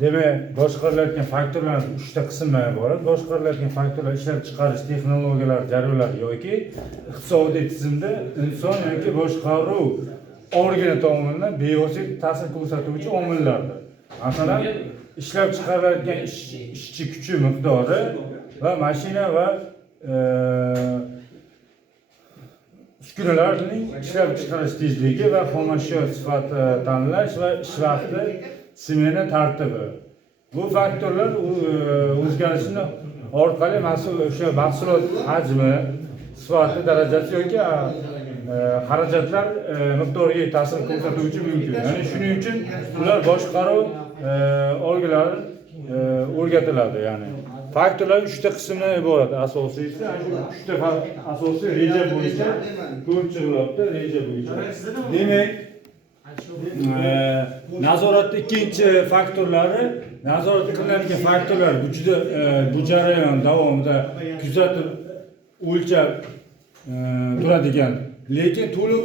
Demak, boshqarilayotgan faktorlar 3 ta qismdan iborat. Boshqarilayotgan faktorlar ishlab chiqarish texnologiyalari, jarayonlari yoki iqtisodiy tizimda inson yoki boshqaruv organi tomonidan bevosita ta'sir ko'rsatuvchi omillardir. Masalan, ishlab chiqarilayotgan ishchi kuchi miqdori va mashina va uskunalarning ishlab chiqarish tezligi va xomashyo sifati tanlash va ish vaqti smena tartibi. Bu faktorlar o'zgarishini orqali o'sha mahsulot hajmi, sifati, darajasi yoki xarajatlar miqdoriga ta'sir ko'rsatuvchi mumkin. Ya'ni shuning uchun ular boshqaruv organlari o'rgatiladi. Ya'ni faktorlar 3 ta qismdan iborat. Asosiysi shu 3 ta asosiy reja bo'yicha ko'p chiqiladi, reja bo'yicha. Demak, nazoratning ikkinchi faktorlari, nazorat qilinadigan faktorlar bu jarayon davomida kuzatib, o'lchab turadigan, lekin to'liq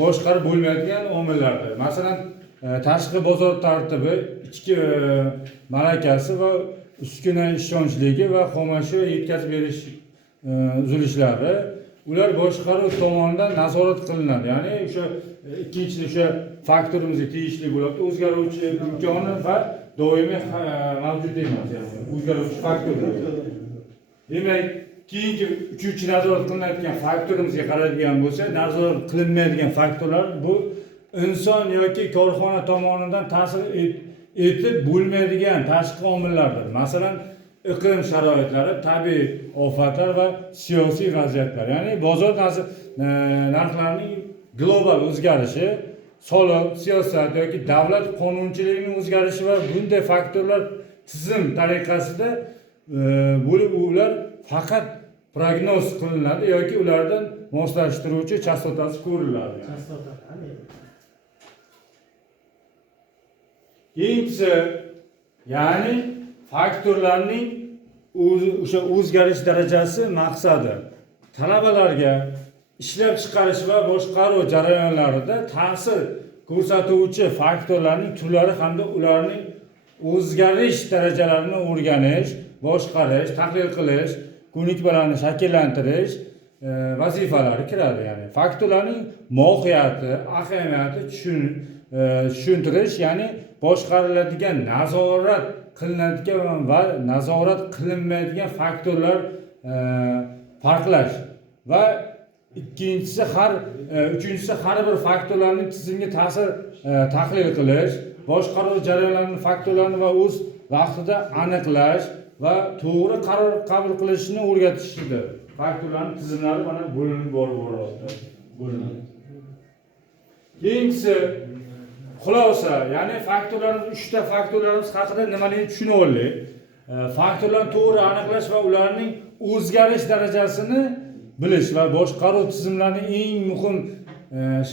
boshqarib bo'lmaydigan omillardir. Masalan, tashqi bozor tartibi, ichki malakasi va uskuna ishonchligi va xomashyo yetkazib berish uzilishlari ular boshqaruv tomonidan nazorat qilinadi. Ya'ni o'sha ikkinchi o'sha faktorimizga tegishli bo'ladi. O'zgaruvchi imkoni va doimiy mavjud emas. O'zgaruvchi faktor. Demak, keyingi uchinchi nazorat qilinadigan faktorimizga qaraydigan bo'lsa, nazorat qilinmaydigan faktorlar bu inson yoki korxona tomonidan ta'sir etib bo'lmaydigan tashqi omillardir. Masalan, iqlim sharoitlari, tabiiy ofatlar va siyosiy vaziyatlar. Ya'ni bozor narxlarining global o'zgarishi, soliq, siyosat yoki davlat qonunchiligining o'zgarishi va bunday faktorlar tizim tariqasida bo'lib, ular faqat prognoz qilinadi yoki ulardan moslashtiruvchi chastotasi ko'riladi. Keyinchisi, ya'ni faktorlarning o'sha o'zgarish darajasi maqsadi talabalarga ishlab chiqarish va boshqaruv jarayonlarida ta'sir ko'rsatuvchi faktorlarning turlari hamda ularning o'zgarish darajalarini o'rganish, boshqarish, tahlil qilish, ko'nikmalarni shakllantirish vazifalari kiradi. Ya'ni faktorlarning mohiyati, ahamiyati tushuntirish, ya'ni boshqariladigan, nazorat qilinadigan va nazorat qilinmaydigan faktorlar farqlash va uchinchisi har bir faktorlarning tizimga ta'sir tahlil qilish, boshqaruv jarayonlarining faktorlarini va o'z vaqtida aniqlash va to'g'ri qaror qabul qilishni o'rgatishdir. Faktorlarning tizimlari mana bo'linib boryapti. Keyinchisi xulosa, ya'ni faktorlarimiz 3 ta faktorlarimiz haqida nimaligini tushunib olaylik. Faktorlarni to'g'ri aniqlash va ularning o'zgarish darajasini bilish va boshqaruv tizimlarining eng muhim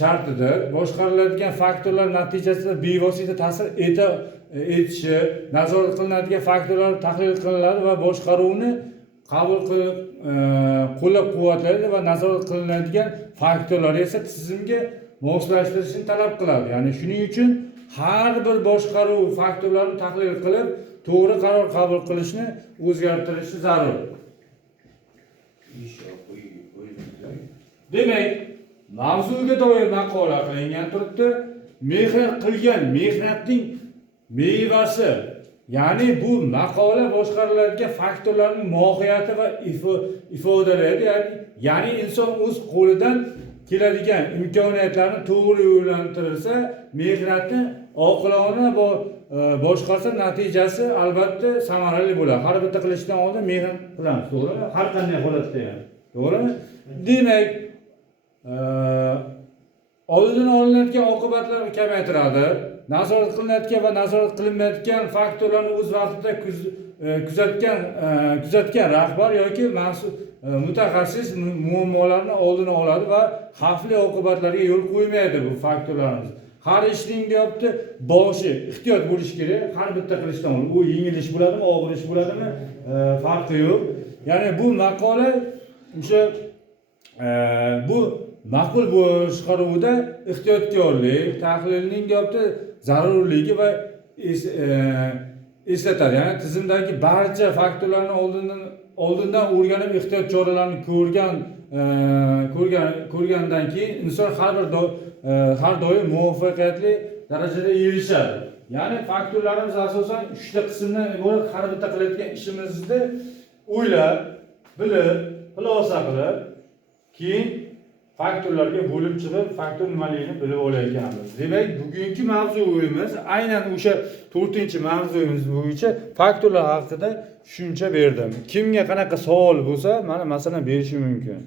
shartidir. Boshqariladigan faktorlar natijasida bevosita ta'sir etishi, nazorat qilinadigan faktorlar tahlil qilinadi va boshqaruvni qabul qilib qo'llab-quvvatlaydi va nazorat qilinadigan faktorlar esa tizimga moslashtirishni talab qiladi. Ya'ni shuning uchun har bir boshqaruv faktorlarini tahlil qilib, to'g'ri qaror qabul qilishni o'zgartirishi zarur. Demak, mavzuga doir maqola qilingan turibdi. Mehnat qilgan mehnatning mevasi, ya'ni bu maqola boshqariladigan faktorlarning mohiyati va ifodalaydi. Ya'ni inson o'z qo'lidan keladigan imkoniyatlarni to'g'ri yo'llantirsa, mehnatni oqilona boshqarsa, natijasi albatta samarali bo'ladi. Har bitta qilishdan oldin mehnat qilamiz, to'g'rimi? Har qanday holatda ham. To'g'rimi? Demak, oldin olinadigan oqibatlarni kamaytiradi. Nazorat qilinayotgan va nazorat qilinmayotgan faktorlarni o'z vaqtida kuzatgan rahbar yoki mas'ul mutaxassis muammolarni oldini oladi va xavfli oqibatlarga yo'l qo'ymaydi bu faktorlarimiz. Har ishning deyapti, boshi ehtiyot bo'lish kerak. Har bitta qilishdan oldin u yengil ish bo'ladimi, og'ir ish bo'ladimi, farqi yo'q. Ya'ni bu maqola o'sha bu ma'qul boshqaruvda ehtiyotkorlik, tahlilning deyapti zarurligi va eslatadi. Ya'ni tizimdagi barcha faktorlarni oldindan o'rganib, ehtiyot choralarini ko'rgandan keyin inson har doim muvaffaqiyatli darajada erishadi. Ya'ni faktorlarimiz asosan 3 ta qismdan iborat. Har bitta qilayotgan ishimizni o'ylab, bilib, xulosa qilib, keyin faktorlarga bo'lib chiqib, faktor nimaligini bilib olayotganmiz. Demak, bugungi mavzuimiz aynan o'sha 4-mavzuimiz bo'yicha faktorlar haqida tushuncha berdim. Kimga qanaqa savol bo'lsa, mana masalan berishi mumkin.